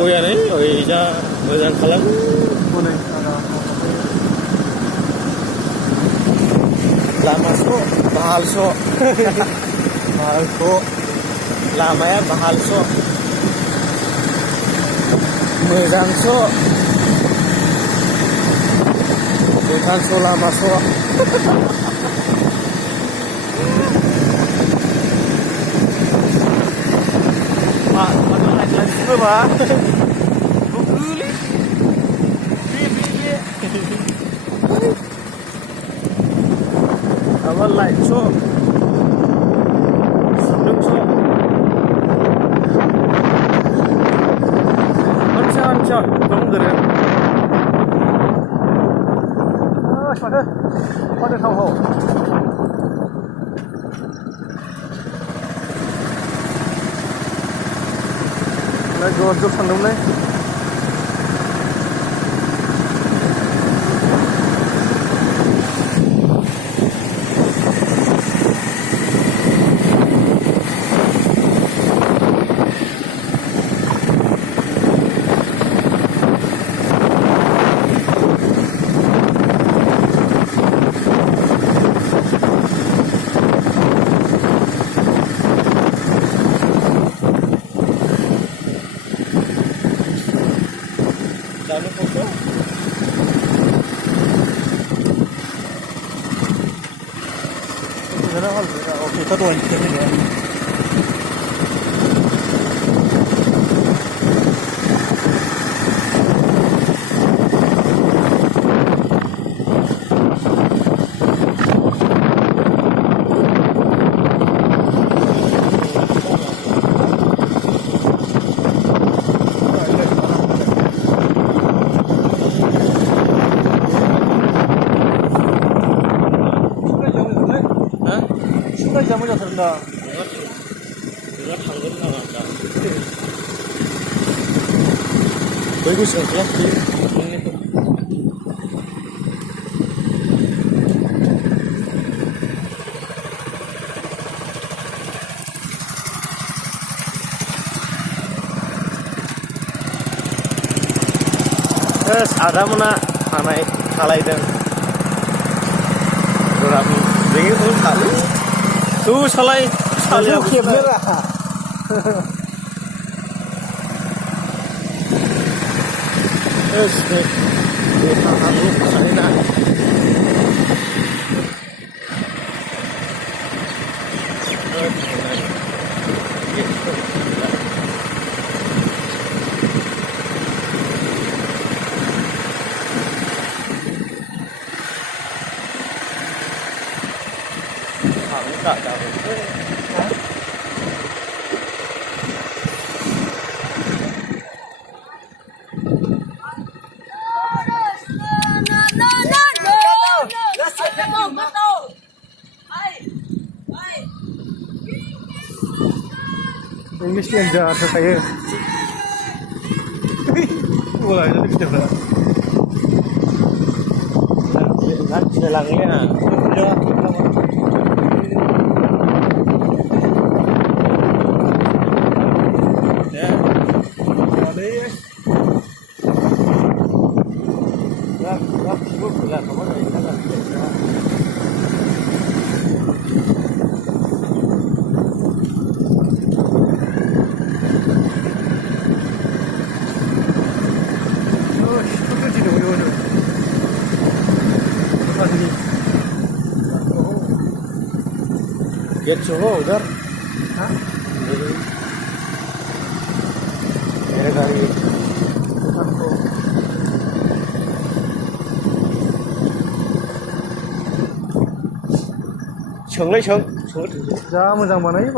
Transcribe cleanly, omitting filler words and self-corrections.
गयानो ओइजा मोजां खालामो हनै लामा स' bahal स' mahal kok. लामाया bahal स' मोजां स' bukan स' लामा स' Pak, mana lagi juga, Pak? Beli. Awal light show. Sebelum show. Macam, kamu gerak. Pada tahu. Lagi untuk sandomnya. Lalu foto. Oke, satu lagi ya. 순간 잠을 잤습니다. 내가 당근 나간다. 너희도 지금 그렇지? Terus ada mana naik kalaidan? Berapa? Begini tuh kali. Tuh salai aku merah. Terus nih, kita harus kesana. Tak tahu. English yang jahat saya. Mulai dari kita berapa? Silangnya. Get suhu udah. Hah? Mere gari. Cheng. Ja moजां बानायो